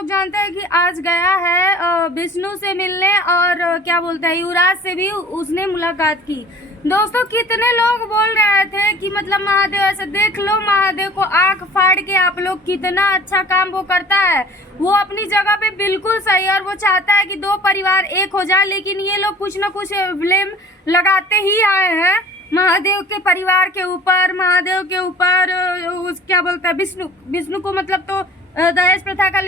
लोग जानते हैं कि आज गया है विष्णु से मिलने और क्या बोलते हैं युवराज से भी उसने मुलाकात की। दोस्तों कितने लोग बोल रहे थे कि मतलब महादेव ऐसे देख लो, महादेव को आंख फाड़ के आप लोग, कितना अच्छा काम वो करता है। वो अपनी जगह पे बिल्कुल सही है और वो चाहता है कि दो परिवार एक हो जाए, लेकिन ये लोग कुछ ना कुछ ब्लेम लगाते ही आए हैं महादेव के परिवार के ऊपर, महादेव के ऊपर। उस क्या बोलते हैं विष्णु को मतलब तो दहेज प्रथा का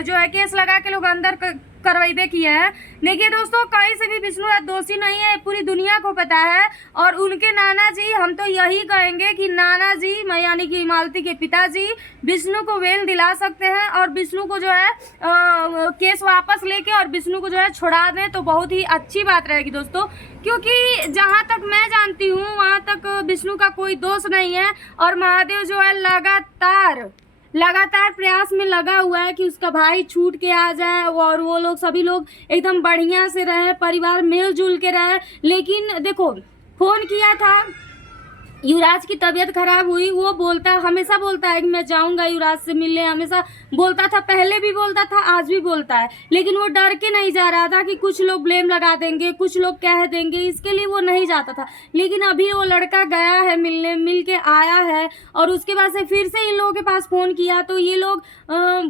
जो है केस लगा के लोग अंदर करवाइबे किए हैं। देखिए दोस्तों, कहीं से भी विष्णु दोषी नहीं है, पूरी दुनिया को पता है। और उनके नाना जी, हम तो यही कहेंगे कि नाना जी यानी कि मालती के पिताजी विष्णु को बेल दिला सकते हैं और विष्णु को जो है केस वापस लेके और विष्णु को जो है छुड़ा दें तो बहुत ही अच्छी बात रहेगी दोस्तों। क्योंकि जहाँ तक मैं जानती हूँ वहाँ तक विष्णु का कोई दोष नहीं है और महादेव जो है लगातार प्रयास में लगा हुआ है कि उसका भाई छूट के आ जाए और वो लोग सभी लोग एकदम बढ़िया से रहे, परिवार मिलजुल के रहे। लेकिन देखो, फोन किया था, युवराज की तबीयत खराब हुई, वो हमेशा बोलता है कि मैं जाऊंगा युवराज से मिलने, हमेशा बोलता था, पहले भी बोलता था, आज भी बोलता है। लेकिन वो डर के नहीं जा रहा था कि कुछ लोग ब्लेम लगा देंगे, कुछ लोग कह देंगे, इसके लिए वो नहीं जाता था। लेकिन अभी वो लड़का गया है मिलने, मिल के आया है और उसके बाद से फिर से इन लोगों के पास फोन किया तो ये लोग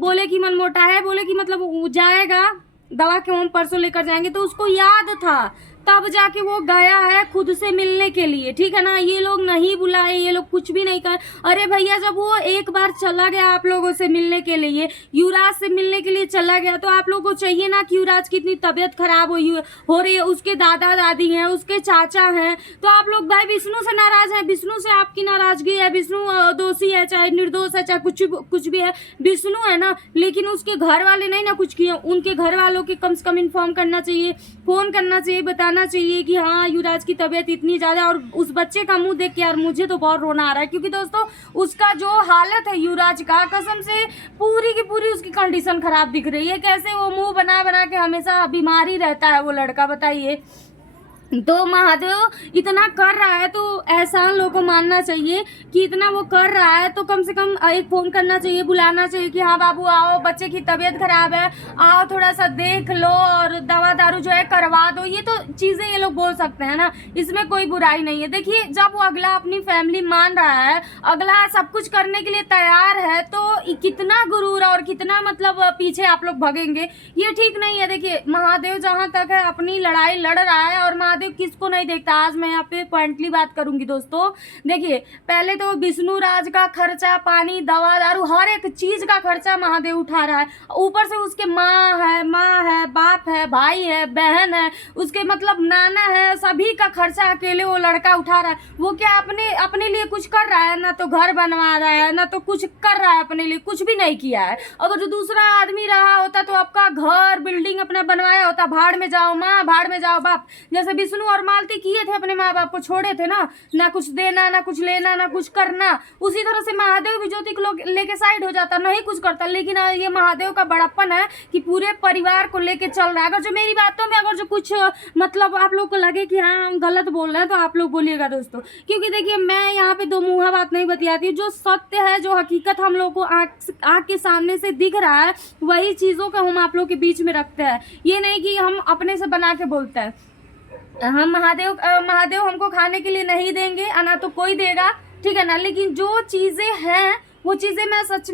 बोले कि मनमोटा है, बोले कि मतलब वो जाएगा, दवा के हम परसों लेकर जाएंगे। तो उसको याद था, तब जाके वो गया है खुद से मिलने के लिए, ठीक है ना। ये लोग नहीं बुलाए, ये लोग कुछ भी नहीं कर। अरे भैया, जब वो एक बार चला गया आप लोगों से मिलने के लिए, युवराज से मिलने के लिए चला गया, तो आप लोगों को चाहिए ना कि युवराज की इतनी तबीयत खराब हो रही है, उसके दादा दादी हैं, उसके चाचा हैं, तो आप लोग भाई विष्णु से नाराज हैं, विष्णु से आपकी नाराजगी है, विष्णु दोषी है, चाहे निर्दोष है, चाहे कुछ भी है, विष्णु है ना। लेकिन उसके घर वाले नहीं ना कुछ किए, उनके घर वालों के कम से कम इन्फॉर्म करना चाहिए, फोन करना चाहिए, बताना चाहिए कि हाँ युवराज की तबीयत इतनी ज्यादा। और उस बच्चे का मुंह देख के यार मुझे तो बहुत रोना आ रहा है, क्योंकि दोस्तों उसका जो हालत है युवराज का, कसम से पूरी की पूरी उसकी कंडीशन खराब दिख रही है। कैसे वो मुंह बना बना के हमेशा बीमार ही रहता है वो लड़का, बताइए। तो महादेव इतना कर रहा है तो एहसान लोगों को मानना चाहिए कि इतना वो कर रहा है तो कम से कम एक फोन करना चाहिए, बुलाना चाहिए कि हाँ बाबू आओ, बच्चे की तबीयत खराब है, आओ थोड़ा सा देख लो और दवा दारू जो है करवा दो। ये तो चीजें ये लोग बोल सकते हैं ना, इसमें कोई बुराई नहीं है। देखिए, जब वो अगला अपनी फैमिली मान रहा है, अगला सब कुछ करने के लिए तैयार है, तो कितना गुरूर और कितना मतलब पीछे आप लोग भगेंगे, ये ठीक नहीं है। देखिए, महादेव जहां तक है अपनी लड़ाई लड़ रहा है और महादेव किसको नहीं देखता। आज मैं यहाँ पे पॉइंटली बात करूंगी दोस्तों। देखिए, पहले तो विष्णु राज का खर्चा, पानी, दवा दारू, हर एक चीज का खर्चा महादेव उठा रहा है। ऊपर से उसके माँ है, बाप है, भाई है, बहन है, उसके मतलब नाना है, सभी का खर्चा अकेले वो लड़का उठा रहा है। वो क्या अपने लिए कुछ कर रहा है? ना तो घर बनवा रहा है, ना तो कुछ कर रहा है अपने लिए, कुछ भी नहीं किया है। अगर जो दूसरा आदमी रहा होता तो आपका घर बिल्डिंग अपना बनवाया होता। भाड़ में जाओ माँ, भाड़ में जाओ बाप, जैसे विष्णु और मालती किए थे, अपने माँ बाप को छोड़े थे ना कुछ देना, ना कुछ लेना, ना कुछ करना। उसी तरह से महादेव भी ज्योति को लेके साइड हो जाता, नहीं कुछ करता। लेकिन ये महादेव का बड़प्पन है कि पूरे परिवार को लेके चल रहा है। अगर जो मेरी बातों में अगर जो कुछ मतलब आप लोग को लगे कि हाँ हम गलत बोल रहे हैं तो आप लोग बोलिएगा दोस्तों, क्योंकि देखिए मैं यहाँ पे दो मुँहा बात नहीं बतियाती। जो सत्य है, जो हकीकत हम लोग को आँख के सामने से दिख रहा है, वही चीजों का हम आप लोग के बीच में रखते हैं। ये नहीं कि हम अपने से बना के बोलते हैं। हम महादेव हमको खाने के लिए नहीं देंगे, ना तो कोई देगा, ठीक है ना। लेकिन जो चीजें हैं वो चीजें मैं सच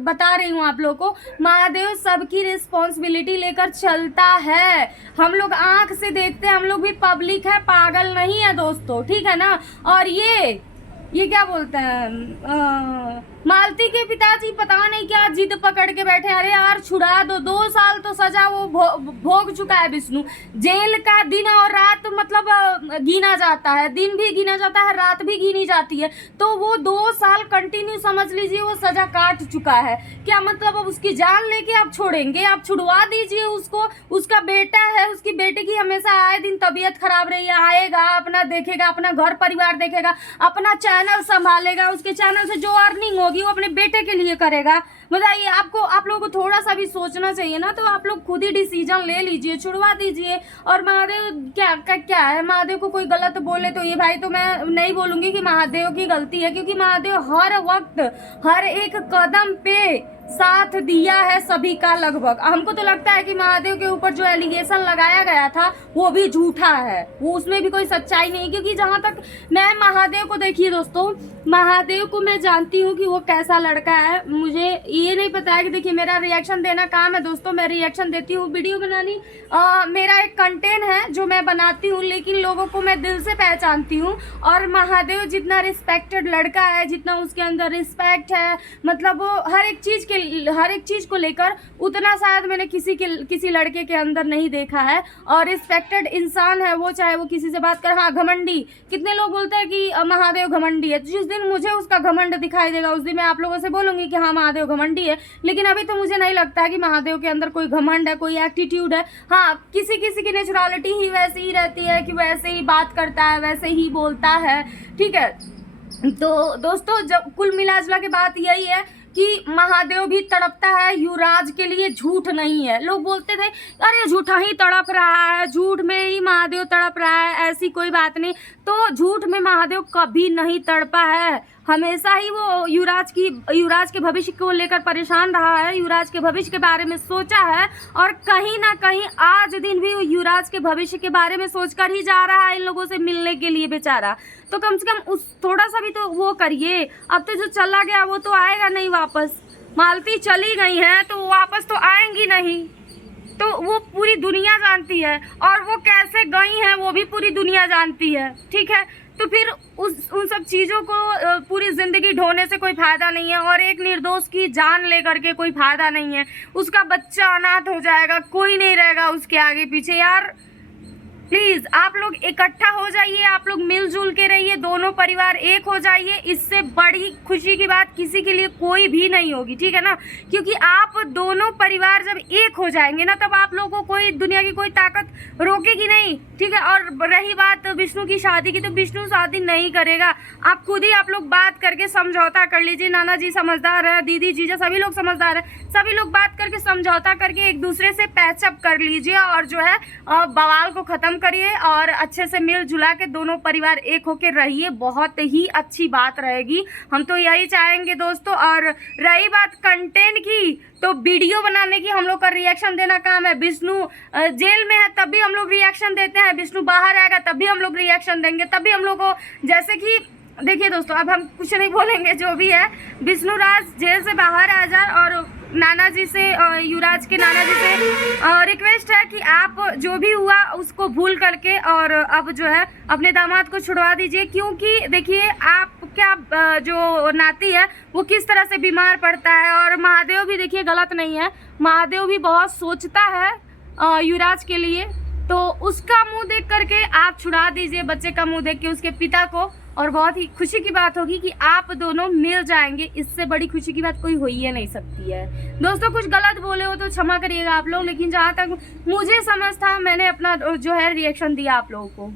बता रही हूँ आप लोगों को। महादेव सबकी रिस्पॉन्सिबिलिटी लेकर चलता है। हम लोग आंख से देखते हैं, हम लोग भी पब्लिक है, पागल नहीं है दोस्तों, ठीक है ना। और ये क्या बोलते हैं, मालती के पिताजी पता नहीं क्या जिद पकड़ के बैठे। अरे यार छुड़ा दो, 2 साल तो सजा वो भोग चुका है विष्णु। जेल का दिन और रात मतलब गिना जाता है, दिन भी गिना जाता है, रात भी गिनी जाती है। तो वो 2 साल कंटिन्यू समझ लीजिए वो सजा काट चुका है। क्या मतलब अब उसकी जान लेके आप छोड़ेंगे? आप छुड़वा दीजिए उसको। उसका बेटा है, उसकी बेटे की हमेशा आए दिन तबीयत खराब रही है, आएगा अपना देखेगा, अपना घर परिवार देखेगा, अपना चैनल संभालेगा, उसके चैनल से जो अर्निंग होगी वो अपने बेटे के लिए करेगा। बताइए, आप लोगों को थोड़ा सा भी सोचना चाहिए ना। तो आप लोग खुद ही डिसीजन ले लीजिए, छुड़वा दीजिए। और महादेव क्या है, महादेव को कोई गलत बोले तो ये भाई तो मैं नहीं बोलूंगी कि महादेव की गलती है, क्योंकि महादेव हर वक्त हर एक कदम पे साथ दिया है सभी का लगभग। हमको तो लगता है कि महादेव के ऊपर जो एलिगेशन लगाया गया था वो भी झूठा है, वो उसमें भी कोई सच्चाई नहीं, क्योंकि जहां तक मैं महादेव को, देखिए दोस्तों, महादेव को मैं जानती हूँ कि वो कैसा लड़का है। मुझे ये नहीं पता है कि, देखिए मेरा रिएक्शन देना काम है दोस्तों, मैं रिएक्शन देती हूँ, वीडियो बनानी मेरा एक कंटेंट है जो मैं बनाती हूँ, लेकिन लोगों को मैं दिल से पहचानती हूँ। और महादेव जितना रिस्पेक्टेड लड़का है, जितना उसके अंदर रिस्पेक्ट है, मतलब वो हर एक चीज़ को लेकर उतना शायद मैंने किसी लड़के के अंदर नहीं देखा है। और रिस्पेक्टेड इंसान है वो, चाहे वो किसी से बात कर। हाँ, घमंडी, कितने लोग बोलते हैं कि महादेव घमंडी है, जिस दिन मुझे उसका घमंड दिखाई देगा उस दिन मैं आप लोगों से बोलूंगी कि हाँ महादेव घमंडी है। लेकिन अभी तो मुझे नहीं लगता है कि महादेव के अंदर कोई घमंड है, कोई एटीट्यूड है। हाँ, किसी किसी की नेचुरलिटी ही वैसी ही रहती है कि वैसे ही बात करता है, वैसे ही बोलता है, ठीक है। तो दोस्तों, जब कुल मिलाजुला के बात यही है कि महादेव भी तड़पता है युवराज के लिए, झूठ नहीं है। लोग बोलते थे अरे झूठा ही तड़प रहा है, झूठ में ही महादेव तड़प रहा है, ऐसी कोई बात नहीं। तो झूठ में महादेव कभी नहीं तड़पा है, हमेशा ही वो युवराज के भविष्य को लेकर परेशान रहा है, युवराज के भविष्य के बारे में सोचा है, और कहीं ना कहीं आज दिन भी वो युवराज के भविष्य के बारे में सोचकर ही जा रहा है इन लोगों से मिलने के लिए बेचारा। तो कम से कम उस थोड़ा सा भी तो वो करिए। अब तो जो चला गया वो तो आएगा नहीं वापस, मालती चली गई हैं तो वापस तो आएंगी नहीं, तो वो पूरी दुनिया जानती है, और वो कैसे गई हैं वो भी पूरी दुनिया जानती है, ठीक है। तो फिर उन सब चीज़ों को पूरी ज़िंदगी ढोने से कोई फ़ायदा नहीं है, और एक निर्दोष की जान लेकर के कोई फ़ायदा नहीं है। उसका बच्चा अनाथ हो जाएगा, कोई नहीं रहेगा उसके आगे पीछे। यार प्लीज़ आप लोग इकट्ठा हो जाइए, आप लोग मिलजुल के रहिए, दोनों परिवार एक हो जाइए। इससे बड़ी खुशी की बात किसी के लिए कोई भी नहीं होगी, ठीक है ना। क्योंकि आप दोनों परिवार जब एक हो जाएंगे ना, तब आप लोगों को कोई दुनिया की कोई ताकत रोकेगी नहीं, ठीक है। और रही बात विष्णु की शादी की, तो विष्णु शादी नहीं करेगा। आप खुद ही आप लोग बात करके समझौता कर लीजिए। नाना जी समझदार है, दीदी जीजा सभी लोग समझदार है, सभी लोग बात करके समझौता करके एक दूसरे से पैचअप कर लीजिए, और जो है बवाल को ख़त्म करिए, और अच्छे से मिलजुला के दोनों परिवार एक होके रहिए। बहुत ही अच्छी बात रहेगी, हम तो यही चाहेंगे दोस्तों। और रही बात कंटेंट की, तो वीडियो बनाने की हम लोग का रिएक्शन देना काम है। विष्णु जेल में है तब भी हम लोग रिएक्शन देते हैं, विष्णु बाहर आएगा तब भी हम लोग रिएक्शन देंगे, तभी हम लोग को, जैसे कि देखिए दोस्तों, अब हम कुछ नहीं बोलेंगे, जो भी है विष्णु राज जेल से बाहर आ जाए, और नाना जी से, युवराज के नाना जी से रिक्वेस्ट है कि आप जो भी हुआ उसको भूल करके और अब जो है अपने दामाद को छुड़वा दीजिए। क्योंकि देखिए आपका जो नाती है वो किस तरह से बीमार पड़ता है, और महादेव भी देखिए गलत नहीं है, महादेव भी बहुत सोचता है युवराज के लिए। तो उसका मुंह देख करके आप छुड़ा दीजिए बच्चे का मुंह देख के उसके पिता को, और बहुत ही खुशी की बात होगी कि आप दोनों मिल जाएंगे। इससे बड़ी खुशी की बात कोई हो ही नहीं सकती है। दोस्तों कुछ गलत बोले हो तो क्षमा करिएगा आप लोग, लेकिन जहाँ तक मुझे समझ था मैंने अपना जो है रिएक्शन दिया आप लोगों को।